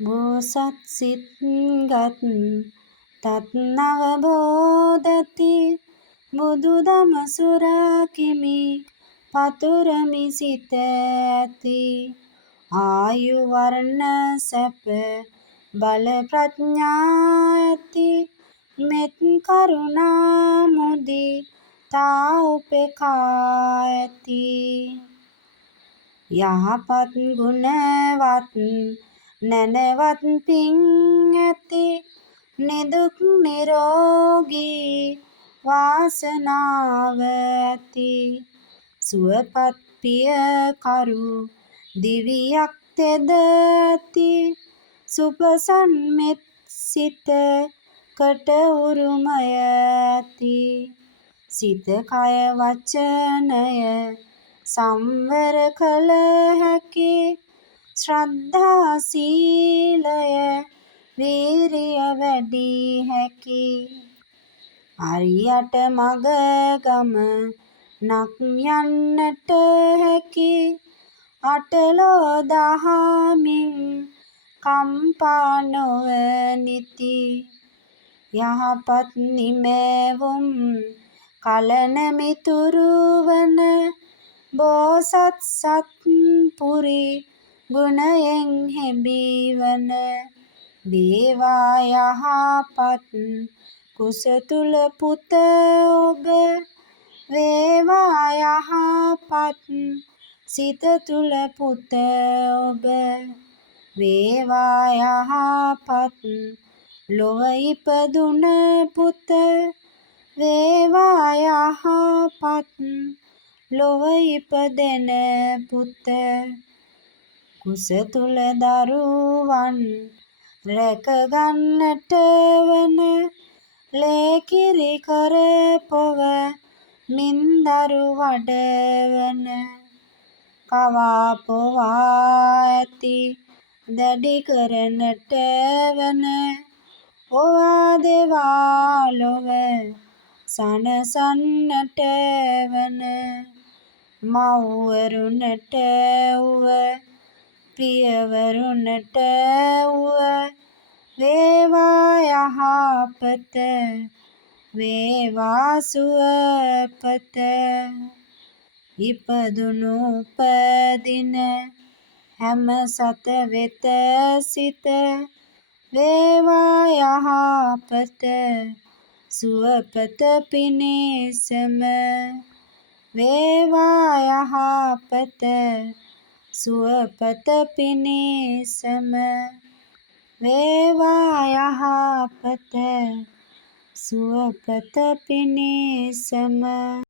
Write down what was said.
බෝසත් සිත්ගත් තත් නවබෝධති බුදුදම සුරකිමි පතුරමි සිත ඇති ආයු වර්ණ සැප බල ප්‍රඥා ඇති මෙත් කරුණා මුදිතා උපේක්ඛා ඇති යහපත් ගුණවත් නැනවත් පින් ඇති නිදුක් නිරෝගී වාසනාව ඇති සුවපත් පියකරු දිවියක් තෙද ඇති සුපසන් මෙත් සිතකට උරුමය ඇති සිත කය වචනය සංවර කළ හැකි ශ්‍රද්ධා සීලය වීරිය වැඩි හැකි අරියට මග ගමනක් යන්නට හැකි අටලෝ දහමින් කම්පා නොවනිති යහපත් නිමැවුම් කලන මිතුරු වන බෝසත් සත්පුරි ගුණයෙන් හෙබිවන වේවා යහපත් කුස තුල පුත ඔබ වේවා යහපත් සිත තුල පුත ඔබ වේවා යහපත් ලොව ඉපදුන පුත වේවා යහපත් ලොව ඉපදෙන පුත කුස තුල දරුවන් රැක ගන්නට වන ලේකිරි කර පොව මින් දරු වඩවන කවා පොවා ඇති දැඩි කරනට වන ඔවා දෙවා ලොව සනසන්නට වන මව්වරුනට වුව පියවරුනට වුව වේවා යහපත වේවා සුවපත ඉපදුණු උපදින හැම සත වෙත සිත වේවා යහපත සුවපත පිණිසම වේවා යහපත සුවපත පිණිසම වේවා යහපත සුවපත පිණිසම